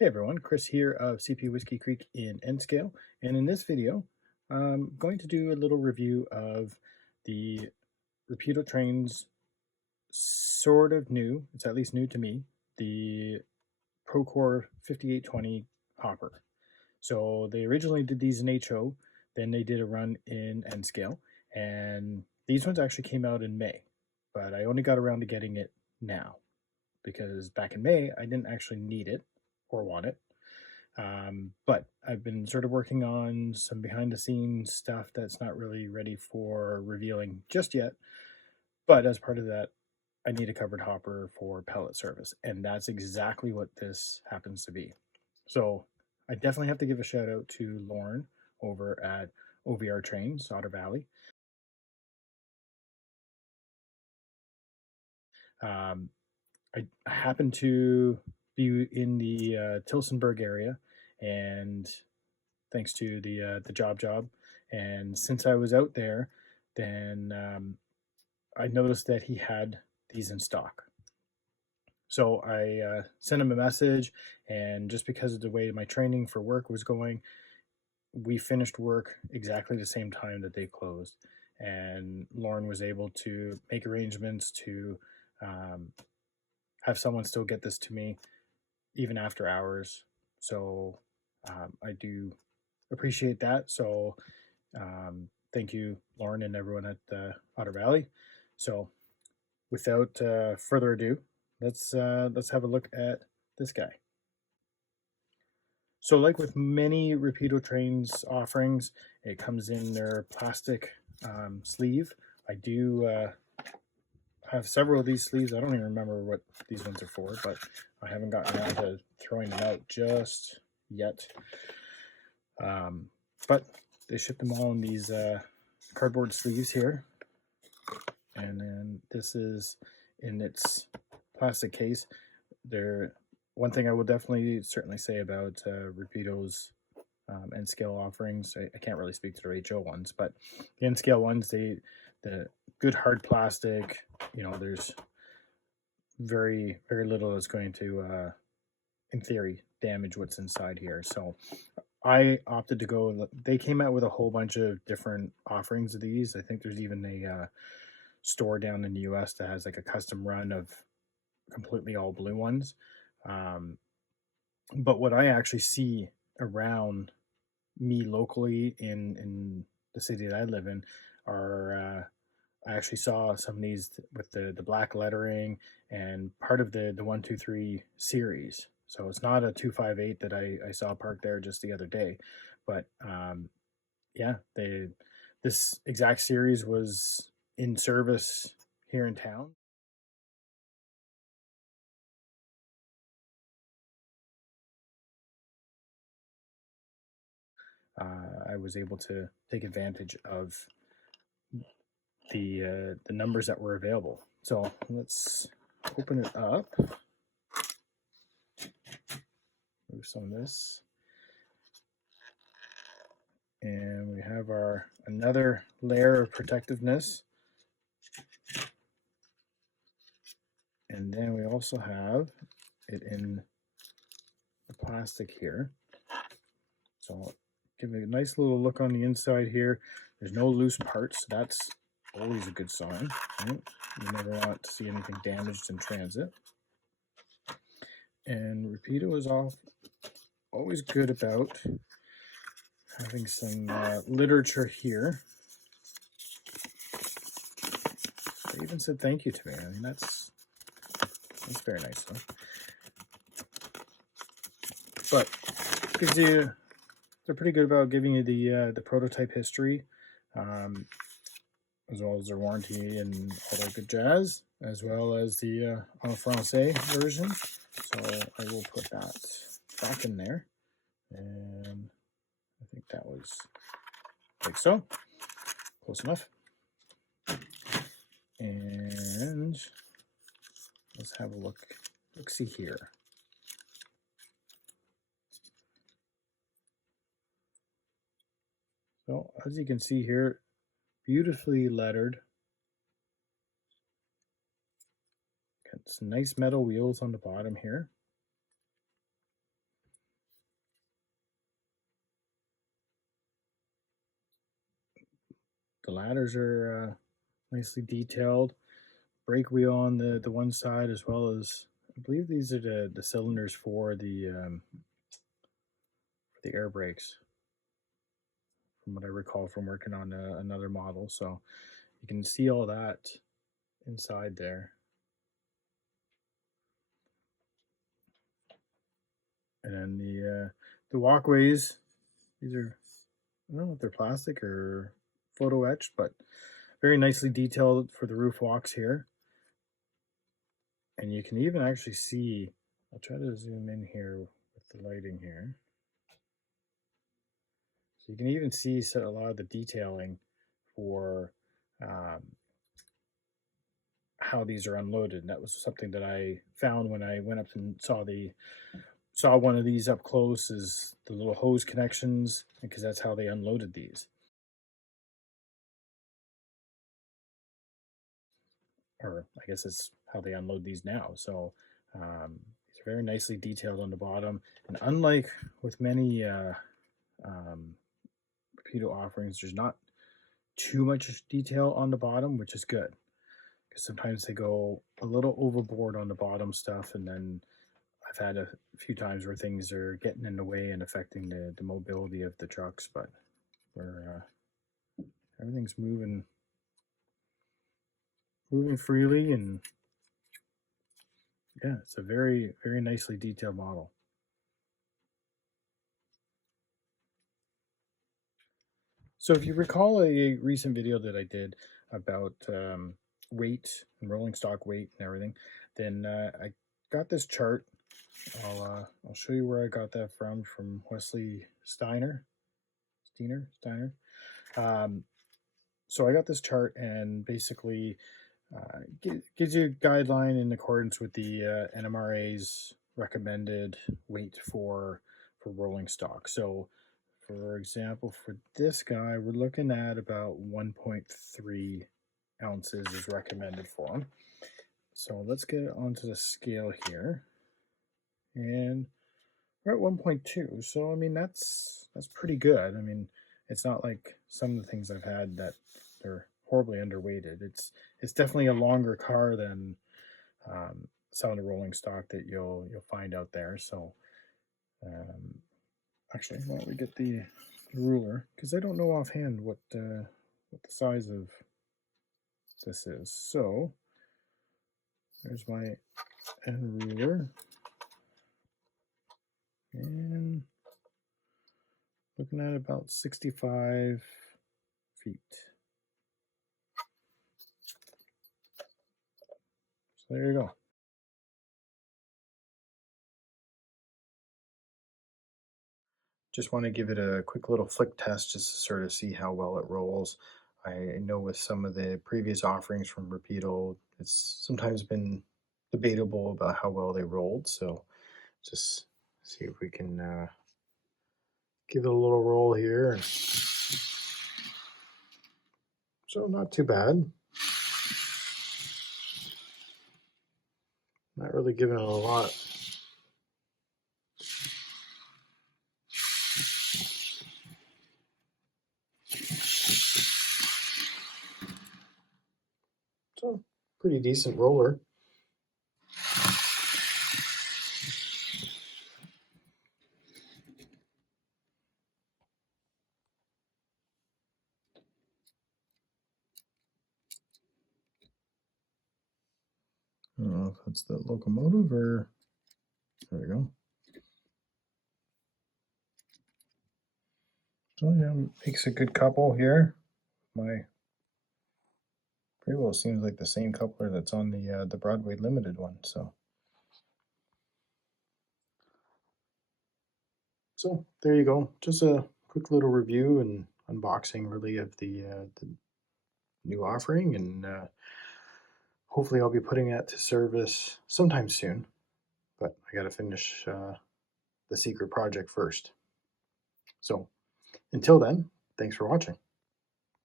Hey everyone, Chris here of CP Whiskey Creek in N-Scale, and in this video I'm going to do a little review of the Rapido Trains sort of new, it's at least new to me, the Procore 5820 hopper. So they originally did these in HO, then they did a run in N-Scale, and these ones actually came out in May, but I only got around to getting it now because back in May I didn't actually need it or want it. But I've been sort of working on some behind the scenes stuff that's not really ready for revealing just yet. But as part of that, I need a covered hopper for pellet service, and that's exactly what this happens to be. So I definitely have to give a shout out to Lauren over at OVR Trains, Otter Valley. I happen to be in the Tilsonburg area, and thanks to the job. And since I was out there, then I noticed that he had these in stock. So I sent him a message, and just because of the way my training for work was going, we finished work exactly the same time that they closed. And Lauren was able to make arrangements to have someone still get this to me even after hours. So I do appreciate that. So thank you, Lauren, and everyone at Otter Valley. So without further ado, let's have a look at this guy. So like with many Rapido Trains offerings, it comes in their plastic sleeve. I do have several of these sleeves. I don't even remember what these ones are for, but I haven't gotten around to throwing them out just yet. But they ship them all in these cardboard sleeves here. And then this is in its plastic case. One thing I will certainly say about Rapido's N-Scale offerings, I can't really speak to their HO ones, but the N-Scale ones, the good hard plastic, there's very little that's going to, in theory, damage what's inside here. So I opted to go. They came out with a whole bunch of different offerings of these. I think there's even a store down in the US that has like a custom run of completely all blue ones. But what I actually see around me locally in the city that I live in are I actually saw some of these with the black lettering and part of the 123 series. So it's not a 258 that I saw parked there just the other day, but yeah, this exact series was in service here in town. I was able to take advantage of the numbers that were available. So let's open it up. Move some of this. And we have our another layer of protectiveness. And then we also have it in the plastic here. So give it a nice little look on the inside here. There's no loose parts. That's always a good sign. Right? You never want to see anything damaged in transit. And Rapido is always good about having some literature here. They even said thank you to me. I mean, that's very nice, though. But gives you, they're pretty good about giving you the prototype history, as well as their warranty and all that good jazz, as well as the en français version. So I will put that back in there, and I think that was like so, close enough. And let's have a look-see here. So as you can see here, beautifully lettered. Got some nice metal wheels on the bottom here. The ladders are nicely detailed. Brake wheel on the one side, as well as I believe these are the cylinders for the air brakes, from what I recall from working on another model. So you can see all that inside there. And then the walkways, these are, I don't know if they're plastic or photo etched, but very nicely detailed for the roof walks here. And you can even actually see, I'll try to zoom in here with the lighting here. So you can even see a lot of the detailing for how these are unloaded. And that was something that I found when I went up and saw one of these up close, is the little hose connections, because that's how they unloaded these. Or I guess it's how they unload these now. So these are very nicely detailed on the bottom. And unlike with many Rapido offerings, there's not too much detail on the bottom, which is good, because sometimes they go a little overboard on the bottom stuff, and then I've had a few times where things are getting in the way and affecting the mobility of the trucks. But we're everything's moving freely, and yeah, it's a very nicely detailed model. So if you recall a recent video that I did about weight and rolling stock weight and everything, then I got this chart. I'll show you where I got that from Wesley Steiner. So I got this chart, and basically gives you a guideline in accordance with the NMRA's recommended weight for rolling stock. So for example, for this guy, we're looking at about 1.3 ounces is recommended for him. So let's get onto the scale here, and we're at 1.2. So I mean, that's pretty good. I mean, it's not like some of the things I've had that they're horribly underweighted. It's definitely a longer car than some of the rolling stock that you'll find out there. So actually, why don't we get the ruler, because I don't know offhand what the size of this is. So there's my end ruler, and looking at about 65 feet. So there you go. Just want to give it a quick little flick test just to sort of see how well it rolls. I know with some of the previous offerings from Rapido, it's sometimes been debatable about how well they rolled. So just see if we can give it a little roll here. So not too bad. Not really giving it a lot. So pretty decent roller. I don't know if that's the locomotive or, there we go. So yeah, makes a good couple here. My pretty well seems like the same coupler that's on the Broadway Limited one. So there you go. Just a quick little review and unboxing, really, of the new offering, and hopefully I'll be putting that to service sometime soon. But I got to finish the secret project first. So until then, thanks for watching.